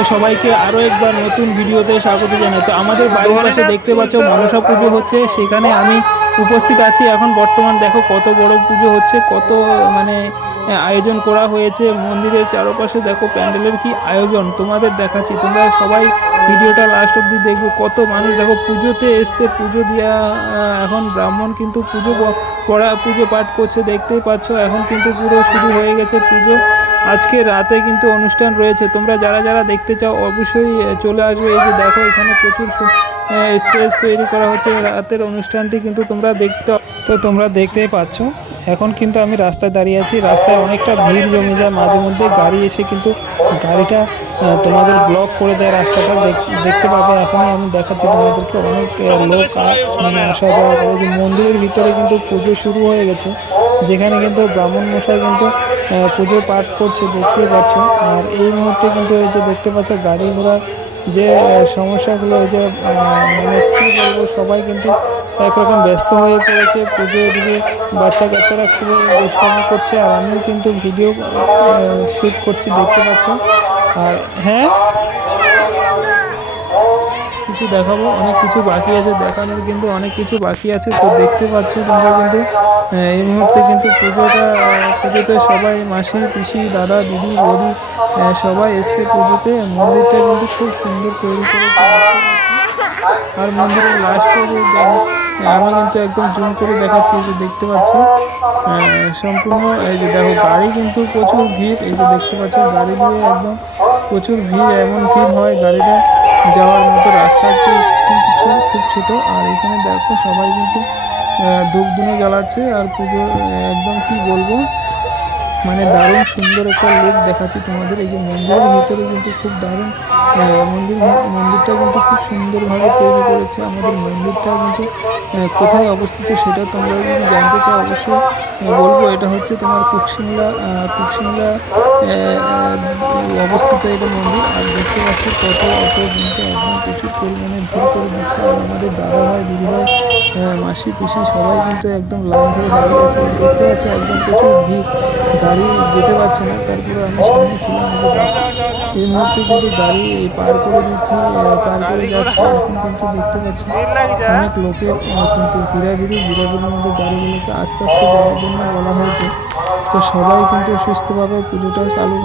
তো সবাইকে আরও একবার নতুন ভিডিওতে স্বাগত জানাই। তো আমাদের বাড়ির পাশে দেখতে পাচ্ছ মনসা পুজো হচ্ছে, সেখানে আমি উপস্থিত আছি এখন বর্তমান। দেখো কত বড় পুজো হচ্ছে, কত মানে আয়োজন করা হয়েছে মন্দিরের চারপাশে। দেখো প্যান্ডেলের কি আয়োজন, তোমাদের দেখাচ্ছি, তোমরা সবাই ভিডিওটা লাস্ট অব্দি দেখবে। কত মানুষ দেখো পুজোতে এসছে, পুজো দিয়া এখন ব্রাহ্মণ কিন্তু পুজো পাঠ করছে, দেখতেই পাচ্ছ। এখন কিন্তু পুরো শুরু হয়ে গেছে পুজো। আজকে রাতে কিন্তু অনুষ্ঠান রয়েছে, তোমরা যারা যারা দেখতে চাও অবশ্যই চলে আসবে। এই যে দেখো এখানে প্রচুর স্টেজ তৈরি করা হচ্ছে, রাতের অনুষ্ঠানটি কিন্তু তোমরা দেখতেই পাচ্ছ। এখন কিন্তু আমি রাস্তায় দাঁড়িয়ে আছি, রাস্তায় অনেকটা ভিড় জমে যায়, মাঝে মধ্যে গাড়ি এসে কিন্তু গাড়িটা তোমাদের ব্লক করে দেয় রাস্তাটা। দেখতে পাবে, এখনই আমি দেখাচ্ছি তোমাদেরকে। অনেক লোক মানে আসা যাওয়া করে। যে মন্দিরের ভিতরে কিন্তু পুজো শুরু হয়ে গেছে, যেখানে কিন্তু ব্রাহ্মণ মশাই কিন্তু পুজো পাঠ করছে, দেখতেই পাচ্ছ। আর এই মুহূর্তে কিন্তু এই যে দেখতে পাচ্ছ গাড়ি ঘোড়ার যে সমস্যাগুলো, এই যে মানে কী বলবো, সবাই কিন্তু একরকম ব্যস্ত হয়ে পড়েছে পুজো। এদিকে বাচ্চা কাচ্চারা খুবই দুষ্টামি করছে, আর আমিও কিন্তু ভিডিও শ্যুট করছি, দেখতে পাচ্ছ। আর হ্যাঁ, কিছু দেখাবো, অনেক কিছু বাকি আছে দেখানোর, কিন্তু অনেক কিছু বাকি আছে। তো দেখতে পাচ্ছ তোমরা কিন্তু এই মুহূর্তে কিন্তু পুজোতে সবাই মাসি পিসি দাদা দিদি বৌদি সবাই এসছে পুজোতে। মন্দিরটা কিন্তু খুব সুন্দর তৈরি করেছে। আর মন্দিরের লাস্টে যে আমি কিন্তু একদম জুম করে দেখাচ্ছি, এই যে দেখতে পাচ্ছ সম্পূর্ণ। এই যে দেখো গাড়ি কিন্তু প্রচুর ভিড়, এই যে দেখতে পাচ্ছ গাড়ি দিয়ে একদম প্রচুর ভিড়। এমন ভিড় হয় গাড়িটা যাওয়ার মতো রাস্তা কিন্তু খুব ছোট। আর এখানে দেখো সবাই কিন্তু ধূপ ধুনো জ্বালাচ্ছে, আর পুজো একদম কি বলবো, মানে দারুণ সুন্দর একটা লুক দেখাচ্ছি তোমাদের। এই যে মন্দিরের ভিতরে কিন্তু খুব দারুণ মন্দিরটা কিন্তু খুব সুন্দরভাবে তৈরি করেছে। আমাদের মন্দিরটা কিন্তু কোথায় অবস্থিত সেটা তোমরা যদি জানতে চাও অবশ্যই বলবো। এটা হচ্ছে তোমার কুকশিমলা অবস্থিত এটা মন্দির। আর দেখতে পাচ্ছি কত অটো কিন্তু একদম প্রচুর পরিমাণে ভিড় করে দিচ্ছে। আর আমাদের দাদা ভাই দিদি ভাই মাসি পিসি সবাই কিন্তু একদম লাইন ধরে দাঁড়িয়ে আছে, দেখতে পাচ্ছি একদম প্রচুর ভিড়, গাড়ি যেতে পারছে না। তারপরে আমি সামনে ছিলাম, এই যে দেখো এই মুহূর্তে কিন্তু গাড়ি পার করে দিচ্ছি, পার করে যাচ্ছে। এখন কিন্তু দেখতে পাচ্ছি অনেক লোকের কিন্তু ভিড়াভিড়ির মধ্যে গাড়িগুলোকে আস্তে আস্তে যাওয়ার জন্য বলা হয়েছে। তো সবাই কিন্তু সুস্থভাবে পুজোটা চালু